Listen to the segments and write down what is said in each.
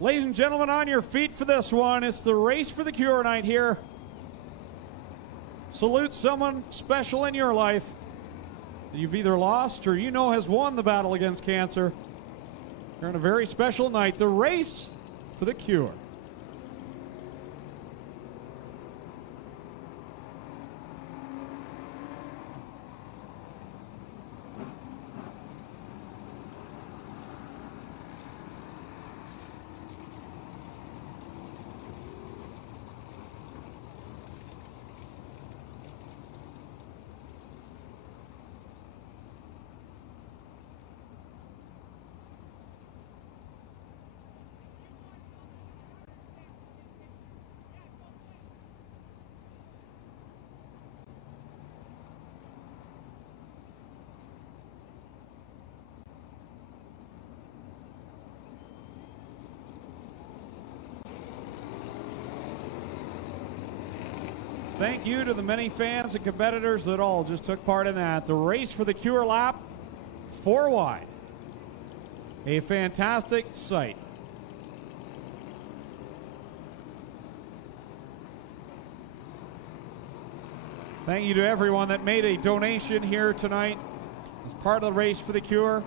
Ladies and gentlemen, on your feet for this one. It's the race for the cure night here. Salute someone special in your life that you've either lost or you know has won the battle against cancer. You're on a very special night, the race for the cure. Thank you to the many fans and competitors that all just took part in that. The race for the cure lap, 4 wide. A fantastic sight. Thank you to everyone that made a donation here tonight as part of the race for the cure.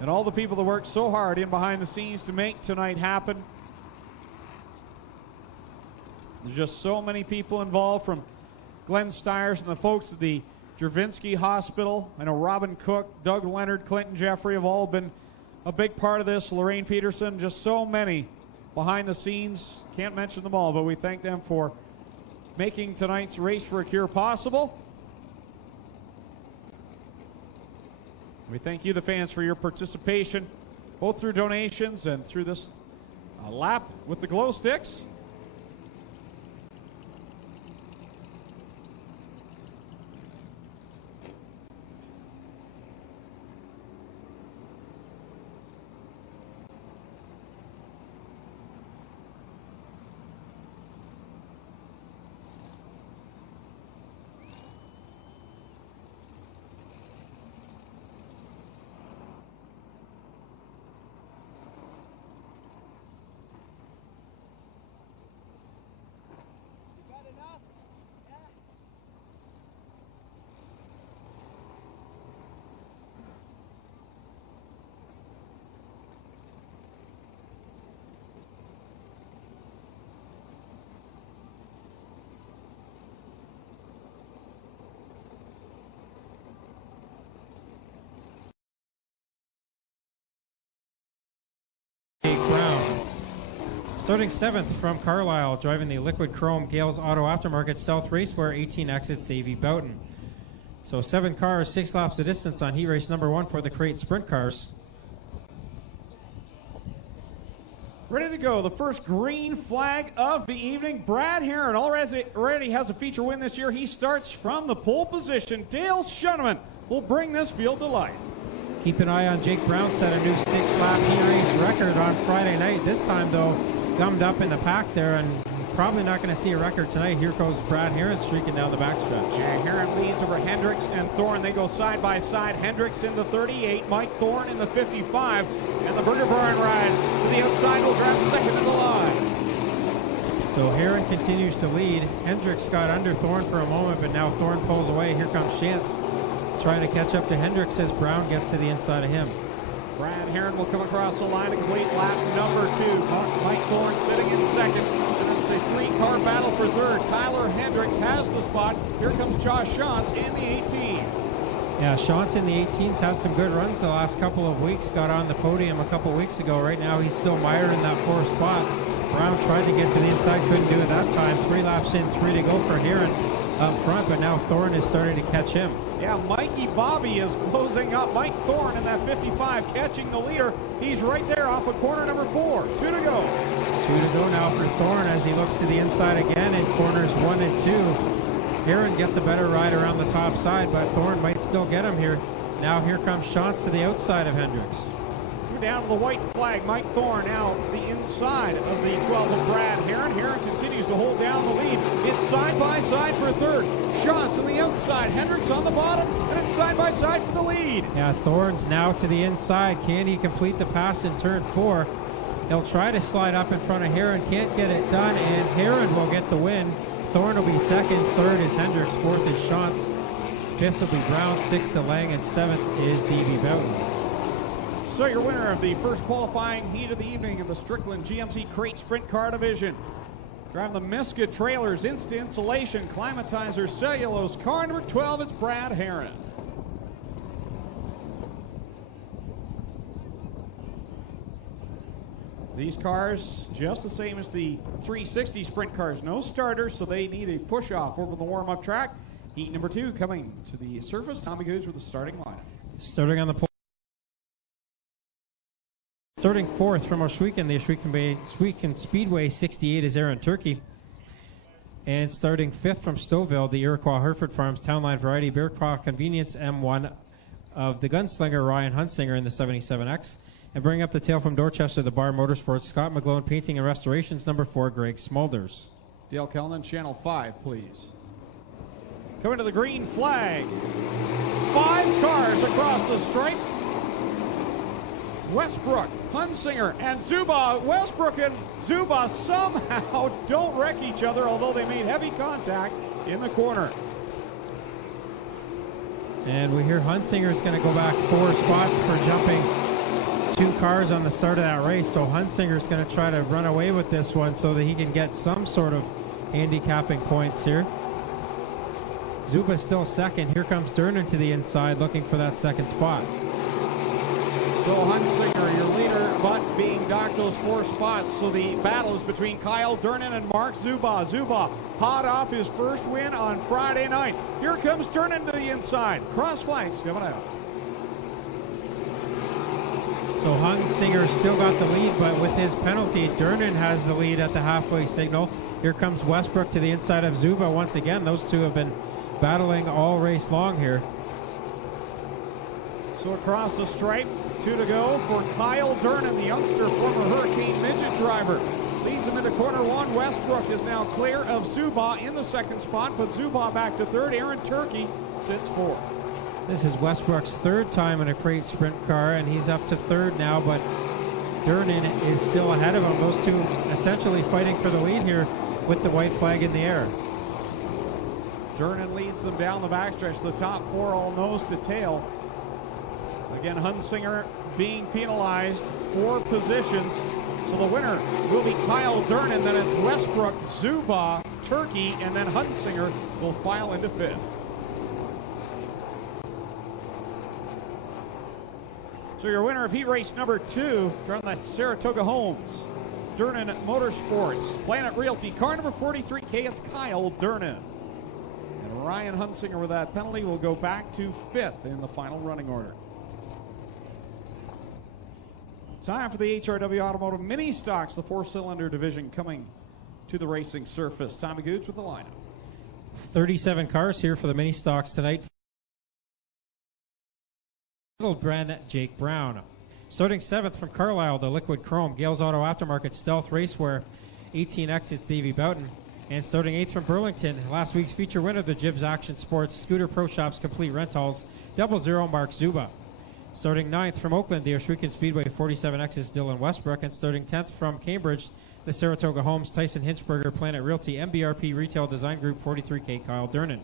And all the people that worked so hard in behind the scenes to make tonight happen. There's just so many people involved, from Glenn Styres and the folks at the Jervinsky Hospital. I know Robin Cook, Doug Leonard, Clinton Jeffrey have all been a big part of this. Lorraine Peterson, just so many behind the scenes. Can't mention them all, but we thank them for making tonight's race for a cure possible. We thank you, the fans, for your participation, both through donations and through this lap with the glow sticks. Starting 7th from Carlisle, driving the Liquid Chrome Gales Auto Aftermarket South Raceway 18 exits Davey Boughton. So 7 cars, 6 laps of distance on heat race number 1 for the crate sprint cars. Ready to go, the first green flag of the evening. Brad Heron already has a feature win this year. He starts from the pole position. Dale Shuneman will bring this field to life. Keep an eye on Jake Brown, set a new 6-lap heat race record on Friday night. This time, though, gummed up in the pack there, and probably not going to see a record tonight. Here goes Brad Heron streaking down the backstretch. Yeah, Heron leads over Hendricks and Thorne. They go side by side. Hendricks in the 38, Mike Thorne in the 55, and the Burger Barn ride to the outside will grab second in the line. So Heron continues to lead. Hendricks got under Thorne for a moment, but now Thorne pulls away. Here comes Shantz trying to catch up to Hendricks as Brown gets to the inside of him. Brad Heron will come across the line to complete lap number 2. Mike Thorne sitting in second. And it's a 3-car battle for third. Tyler Hendricks has the spot. Here comes Josh Shantz in the 18. Yeah, Shantz in the 18's had some good runs the last couple of weeks. Got on the podium a couple weeks ago. Right now he's still mired in that 4th spot. Brown tried to get to the inside, couldn't do it that time. 3 laps in, 3 to go for Heron up front, but now Thorne is starting to catch him. Yeah, Mikey Bobby is closing up. Mike Thorne in that 55 catching the leader. He's right there off of corner number 4. 2 to go. 2 to go now for Thorne as he looks to the inside again in corners 1 and 2. Heron gets a better ride around the top side, but Thorne might still get him here. Now here comes Shantz to the outside of Hendricks. We're down to the white flag. Mike Thorne now to the inside of the 12 of Brad Heron. Heron continues continues to hold down the lead. It's side by side for third. Shots on the outside. Hendricks on the bottom, and it's side by side for the lead. Yeah, Thorne's now to the inside. Can he complete the pass in turn 4? He'll try to slide up in front of Heron. Can't get it done, and Heron will get the win. Thorne will be second. Third is Hendricks. Fourth is Shantz. Fifth will be Brown. Sixth to Lang, and seventh is Davey Boughton. So your winner of the first qualifying heat of the evening in the Strickland GMC Crate Sprint Car Division. Driving the Miska Trailers Insta Insulation Climatizer Cellulose car number 12, it's Brad Heron. These cars, just the same as the 360 Sprint cars, no starters, so they need a push-off over the warm-up track. Heat number 2 coming to the surface. Tommy Goods with the starting lineup. Starting on the pole. Starting fourth from Oshwegan, the Oshwegan Speedway 68 is Aaron Turkey. And starting fifth from Stouffville, the Iroquois Hereford Farms Townline Variety Bear Claw Convenience M1 of the gunslinger Ryan Hunsinger in the 77X. And bring up the tail from Dorchester, the Bar Motorsports, Scott McGlone Painting and Restorations, number 4, Greg Smulders. Dale Kellnan, Channel 5, please. Coming to the green flag. 5 cars across the stripe. Westbrook, Hunsinger, and Zuba. Westbrook and Zuba somehow don't wreck each other, although they made heavy contact in the corner. And we hear Hunsinger's going to go back 4 spots for jumping 2 cars on the start of that race. So Hunsinger's going to try to run away with this one so that he can get some sort of handicapping points here. Zuba's still second. Here comes Durnan to the inside looking for that second spot. So Hunsinger, your leader, but being docked those 4 spots. So the battle is between Kyle Durnan and Mark Zuba. Zuba hot off his first win on Friday night. Here comes Durnan to the inside. Cross flanks coming out. So Hunsinger still got the lead, but with his penalty, Durnan has the lead at the halfway signal. Here comes Westbrook to the inside of Zuba once again. Those two have been battling all race long here. So across the stripe, 2 to go for Kyle Durnan, the youngster, former Hurricane midget driver. Leads him into corner 1. Westbrook is now clear of Zuba in the second spot, but Zuba back to third. Aaron Turkey sits 4th. This is Westbrook's 3rd time in a crate sprint car, and he's up to 3rd now, but Durnan is still ahead of him. Those two essentially fighting for the lead here with the white flag in the air. Durnan leads them down the backstretch. The top 4 all nose to tail. Again, Hunsinger being penalized 4 positions. So the winner will be Kyle Durnan. Then it's Westbrook, Zuba, Turkey, and then Hunsinger will file into 5th. So your winner of heat race number 2 from the Saratoga Homes, Durnan Motorsports, Planet Realty, car number 43K, it's Kyle Durnan. And Ryan Hunsinger with that penalty will go back to 5th in the final running order. Time for the HRW Automotive Mini Stocks, the 4-cylinder division coming to the racing surface. Tommy Goods with the lineup. 37 cars here for the Mini Stocks tonight. Brand Jake Brown. Starting 7th from Carlisle, the Liquid Chrome, Gales Auto Aftermarket Stealth Racewear, 18X, it's Davey Boughton. And starting 8th from Burlington, last week's feature winner, the Jibs Action Sports, Scooter Pro Shops Complete Rentals, 00 Mark Zuba. Starting 9th from Oakland, the Oshwegan Speedway 47X is Dylan Westbrook. And starting 10th from Cambridge, the Saratoga Homes, Tyson Hinchberger, Planet Realty, MBRP Retail Design Group 43K, Kyle Durnan.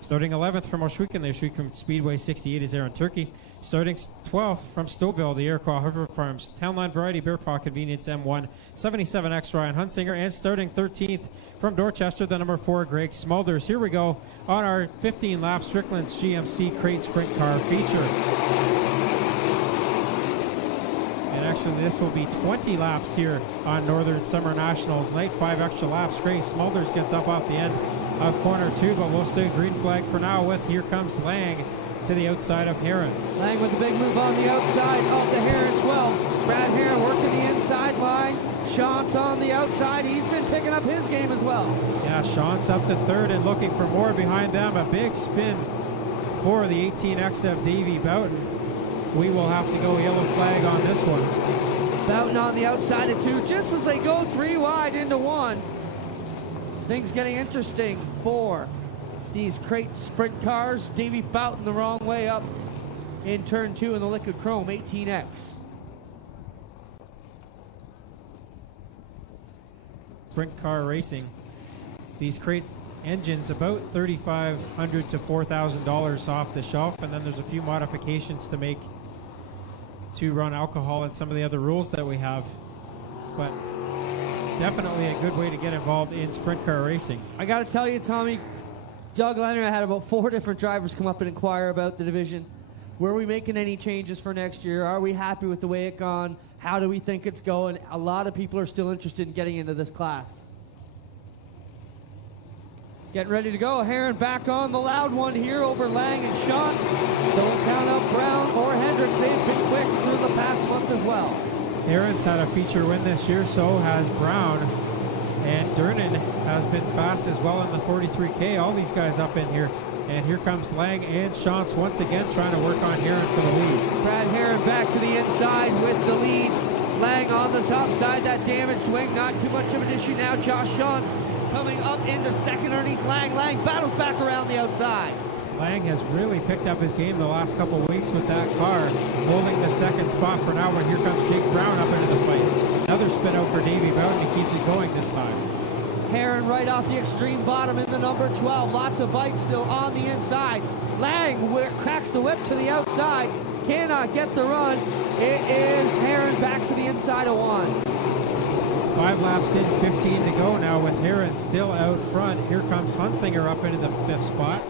Starting 11th from Oshwegan, the Oshwegan Speedway 68 is Aaron Turkey. Starting 12th from Stouffville, the Iroquois Hereford Farms, Townline Variety Bear Paw Convenience M1, 77X Ryan Hunsinger. And starting 13th from Dorchester, the number 4 Greg Smulders. Here we go on our 15-lap Strickland's GMC Crate Sprint Car feature. And actually, this will be 20 laps here on Northern Summer Nationals night. 5 extra laps. Greg Smulders gets up off the end of corner 2, but we'll stay green flag for now with here comes Lang to the outside of Heron. Lang with the big move on the outside of the Heron 12. Brad Heron working the inside line. Shantz on the outside. He's been picking up his game as well. Yeah, Shantz up to 3rd and looking for more behind them. A big spin for the 18X of Davey Boughton. We will have to go yellow flag on this one. Boughton on the outside of 2, just as they go 3 wide into 1. Things getting interesting for these crate sprint cars. Davey Boughton the wrong way up in turn 2 in the liquid chrome 18X. Sprint car racing. These crate engines about $3,500 to $4,000 off the shelf, and then there's a few modifications to make to run alcohol and some of the other rules that we have. But definitely a good way to get involved in sprint car racing. I got to tell you, Tommy, Doug Leonard had about 4 different drivers come up and inquire about the division. Were we making any changes for next year? Are we happy with the way it's gone? How do we think it's going? A lot of people are still interested in getting into this class. Getting ready to go. Heron back on the loud one here over Lang and Shantz. Don't count out Brown or Hendricks. They've been quick through the past month as well. Aaron's had a feature win this year, so has Brown. And Durnan has been fast as well in the 43K. All these guys up in here. And here comes Lang and Shantz once again trying to work on Heron for the lead. Brad Heron back to the inside with the lead. Lang on the top side, that damaged wing, not too much of an issue now. Josh Shantz coming up into second underneath Lang. Lang battles back around the outside. Lang has really picked up his game the last couple of weeks with that car, holding the second spot for now. But here comes Jake Brown up into the fight. Another spin out for Davey Boughton. He keeps it going this time. Heron right off the extreme bottom in the number 12. Lots of bite still on the inside. Lang cracks the whip to the outside. Cannot get the run. It is Heron back to the inside of 1. 5 laps in, 15 to go now with Heron still out front. Here comes Hunsinger up into the 5th spot.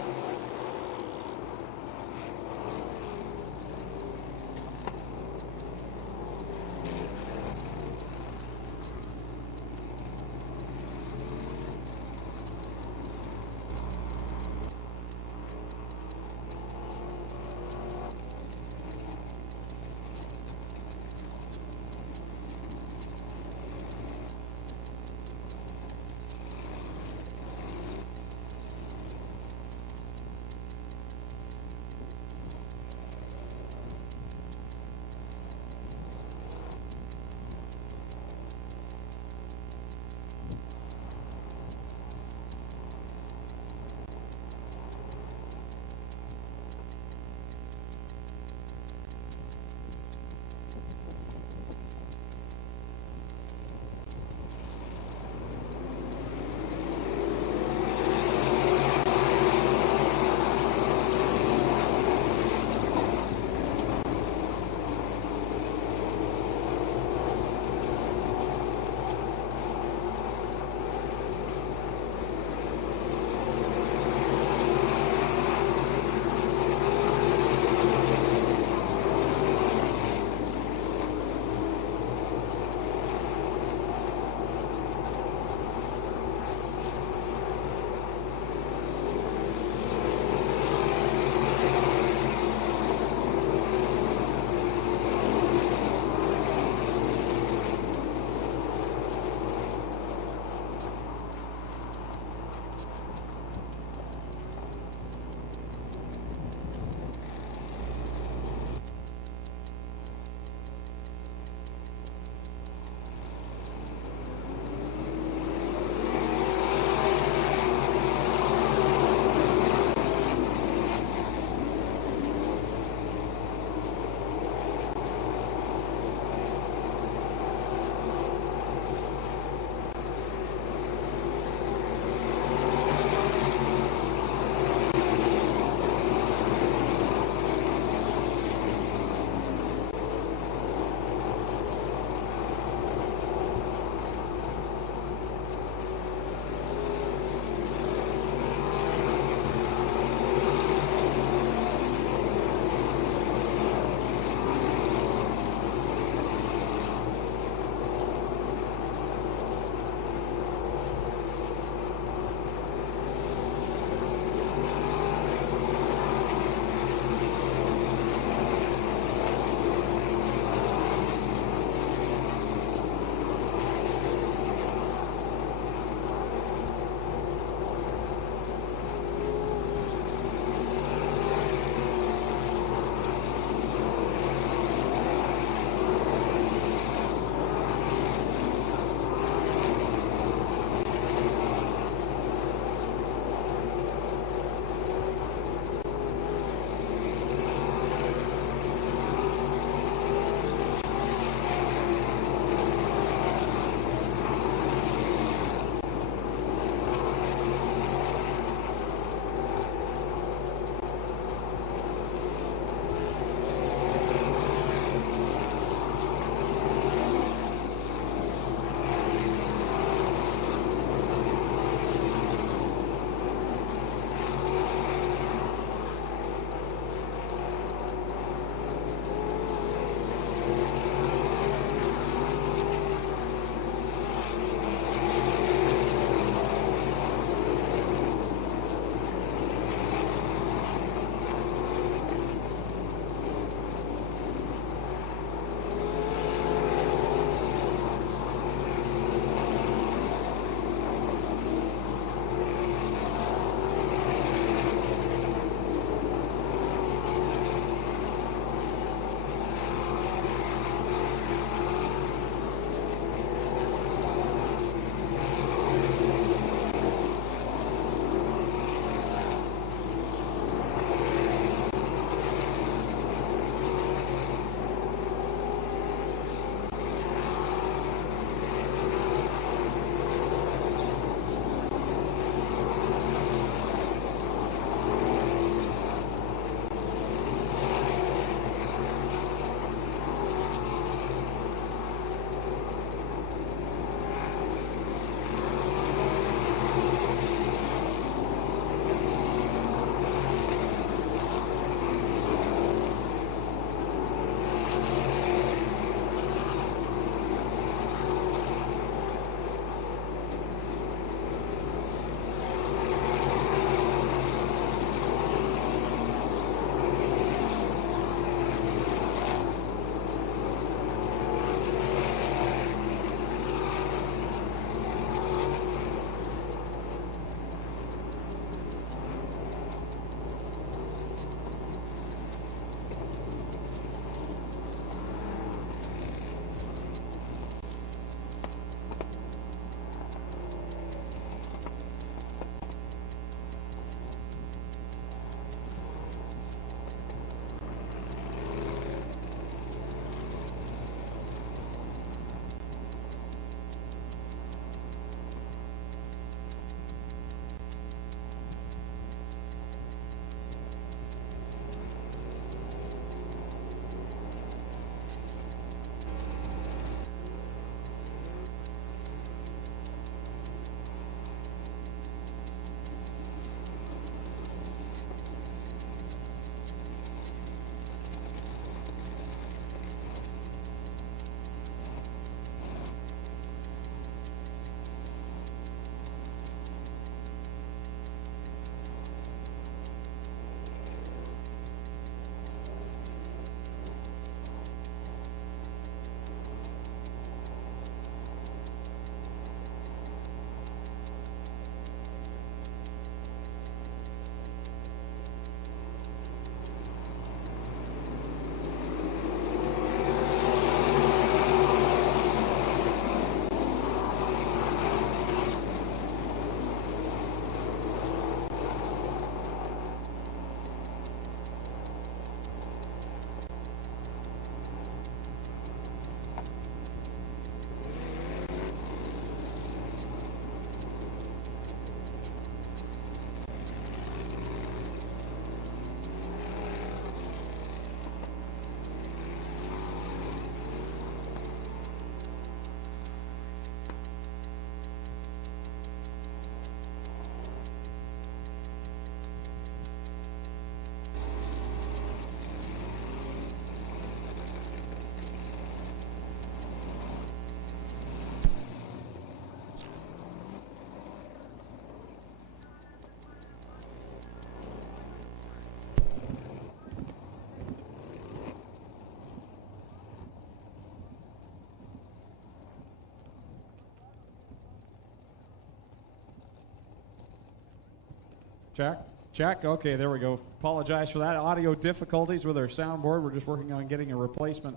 Check. Okay, there we go. Apologize for that. Audio difficulties with our soundboard. We're just working on getting a replacement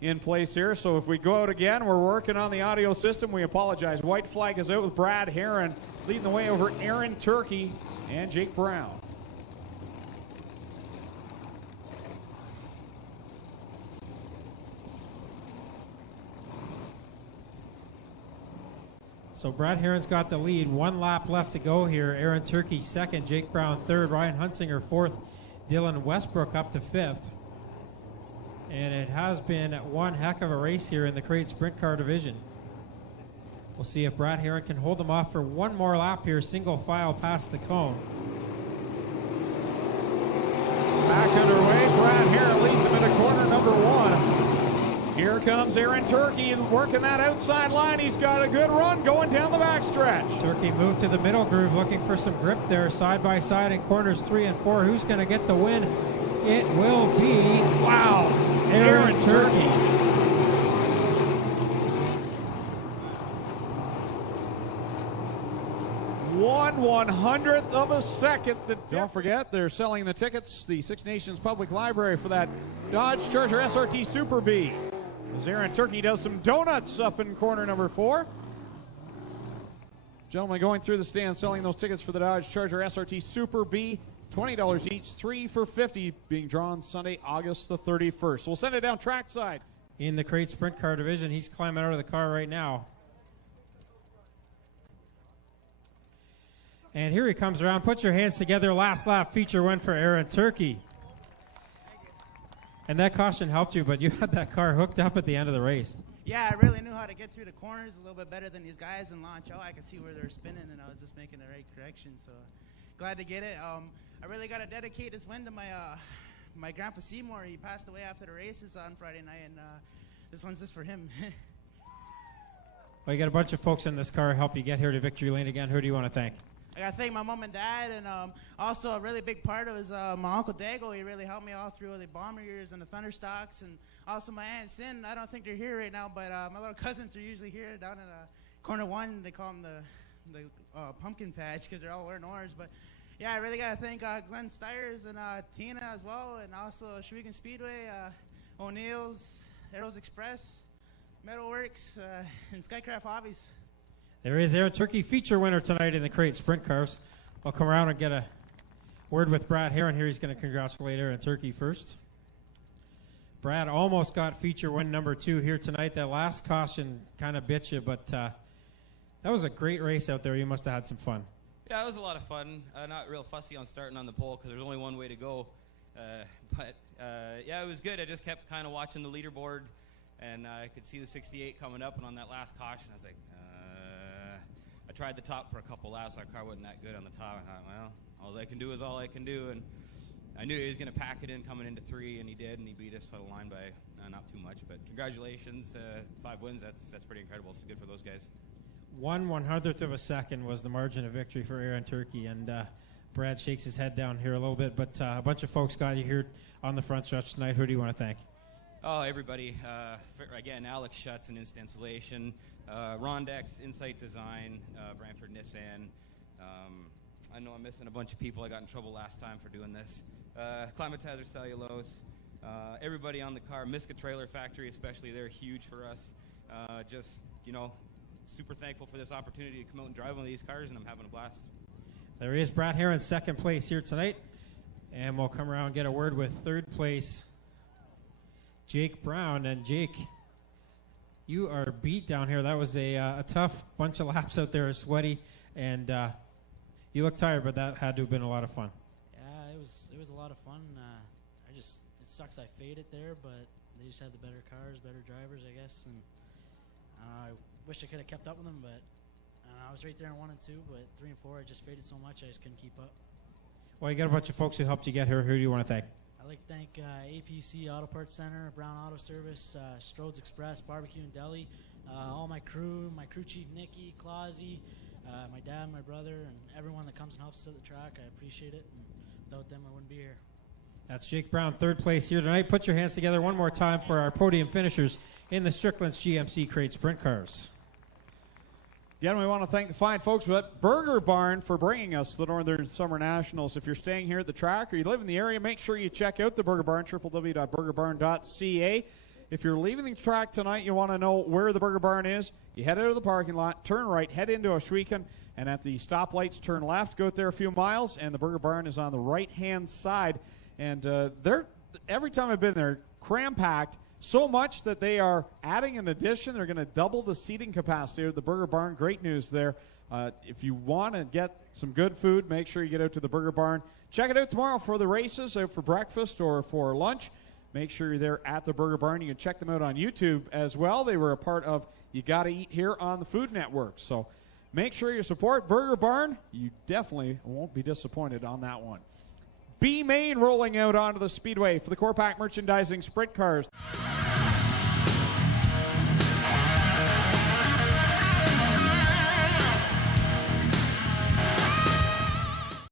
in place here. So if we go out again, we're working on the audio system. We apologize. White flag is out with Brad Herron leading the way over Aaron Turkey and Jake Brown. So Brad Herron's got the lead. 1 lap left to go here. Aaron Turkey second, Jake Brown third, Ryan Hunsinger fourth, Dylan Westbrook up to fifth. And it has been one heck of a race here in the Crate Sprint Car division. We'll see if Brad Herron can hold them off for one more lap here, single file past the cone. Back underway. Brad Herron leads him into corner number 1. Here comes Aaron Turkey and working that outside line. He's got a good run going down the backstretch. Turkey moved to the middle groove looking for some grip there, side by side in corners 3 and 4. Who's going to get the win? It will be, wow, Aaron Turkey. One 100th of a second. Don't forget, they're selling the tickets, the Six Nations Public Library, for that Dodge Charger SRT Super B. As Aaron Turkey does some donuts up in corner number 4. Gentlemen going through the stand selling those tickets for the Dodge Charger SRT Super B. $20 each, 3 for $50, being drawn Sunday, August the 31st. We'll send it down trackside. In the Crate Sprint Car division, he's climbing out of the car right now. And here he comes around. Put your hands together. Last lap feature win for Aaron Turkey. And that caution helped you, but you had that car hooked up at the end of the race. Yeah, I really knew how to get through the corners a little bit better than these guys and launch out. I could see where they're spinning, and I was just making the right correction. So glad to get it. I really got to dedicate this win to my grandpa Seymour. He passed away after the races on Friday night, and this one's just for him. Well, you got a bunch of folks in this car to help you get here to Victory Lane again. Who do you want to thank? I got to thank my mom and dad, and also a really big part of it is my Uncle Dago. He really helped me all through the bomber years and the Thunderstocks, and also my Aunt Sin. I don't think they're here right now, but my little cousins are usually here down in corner 1. They call them the pumpkin patch because they're all wearing orange. But yeah, I really got to thank Glenn Styres and Tina as well, and also Shwegen Speedway, O'Neill's, Arrows Express, Metalworks, and Skycraft Hobbies. There is Aaron Turkey, feature winner tonight in the Crate Sprint Cars. I'll come around and get a word with Brad Herron here. He's going to congratulate Aaron Turkey first. Brad almost got feature win number 2 here tonight. That last caution kind of bit you, but that was a great race out there. You must have had some fun. Yeah, it was a lot of fun. Not real fussy on starting on the pole because there's only one way to go. But yeah, it was good. I just kept kind of watching the leaderboard, and I could see the 68 coming up, and on that last caution, I was like, I tried the top for a couple laps. Our car wasn't that good on the top. I thought, well, all I can do is all I can do. And I knew he was going to pack it in coming into 3, and he did, and he beat us for the line by not too much. But congratulations, 5 wins. That's pretty incredible. So good for those guys. 1/100th of a second was the margin of victory for Aaron Turkey, and Brad shakes his head down here a little bit. But a bunch of folks got you here on the front stretch tonight. Who do you want to thank? Oh, everybody. Again, Alex Schutz and Insta Installation, Rondex, Insight Design, Brantford Nissan. I know I'm missing a bunch of people. I got in trouble last time for doing this. Climatizer Cellulose, everybody on the car. Miska Trailer Factory especially, they're huge for us. Just, super thankful for this opportunity to come out and drive one of these cars, and I'm having a blast. There is Brad Herron, second place here tonight. And we'll come around and get a word with third place Jake Brown. And Jake, you are beat down here. That was a tough bunch of laps out there, sweaty, and you look tired, but that had to have been a lot of fun. Yeah, it was a lot of fun. It sucks I faded there, but they just had the better cars, better drivers, I guess, and I wish I could have kept up with them, but I was right there in 1 and 2, but 3 and 4, I just faded so much I just couldn't keep up. Well, you got a bunch of folks who helped you get here. Who do you want to thank? I'd like to thank APC Auto Parts Center, Brown Auto Service, Strode's Express, Barbecue and Deli, all my crew chief Nikki, Clausy, my dad, my brother, and everyone that comes and helps us at the track. I appreciate it, and without them I wouldn't be here. That's Jake Brown, third place here tonight. Put your hands together one more time for our podium finishers in the Strickland's GMC Crate Sprint Cars. Again, we want to thank the fine folks at Burger Barn for bringing us the Northern Summer Nationals. If you're staying here at the track or you live in the area, make sure you check out the Burger Barn, www.burgerbarn.ca. If you're leaving the track tonight, you want to know where the Burger Barn is, you head out of the parking lot, turn right, head into Ohsweken, and at the stoplights, turn left, go out there a few miles, and the Burger Barn is on the right-hand side. And they're, every time I've been there, cram-packed. So much that they are adding an addition. They're going to double the seating capacity at the Burger Barn. Great news there. If you want to get some good food, make sure you get out to the Burger Barn. Check it out tomorrow for the races, out for breakfast or for lunch. Make sure you're there at the Burger Barn. You can check them out on YouTube as well. They were a part of You Gotta Eat here on the Food Network. So make sure you support Burger Barn. You definitely won't be disappointed on that one. B Main rolling out onto the speedway for the Core Pack Merchandising Sprint Cars.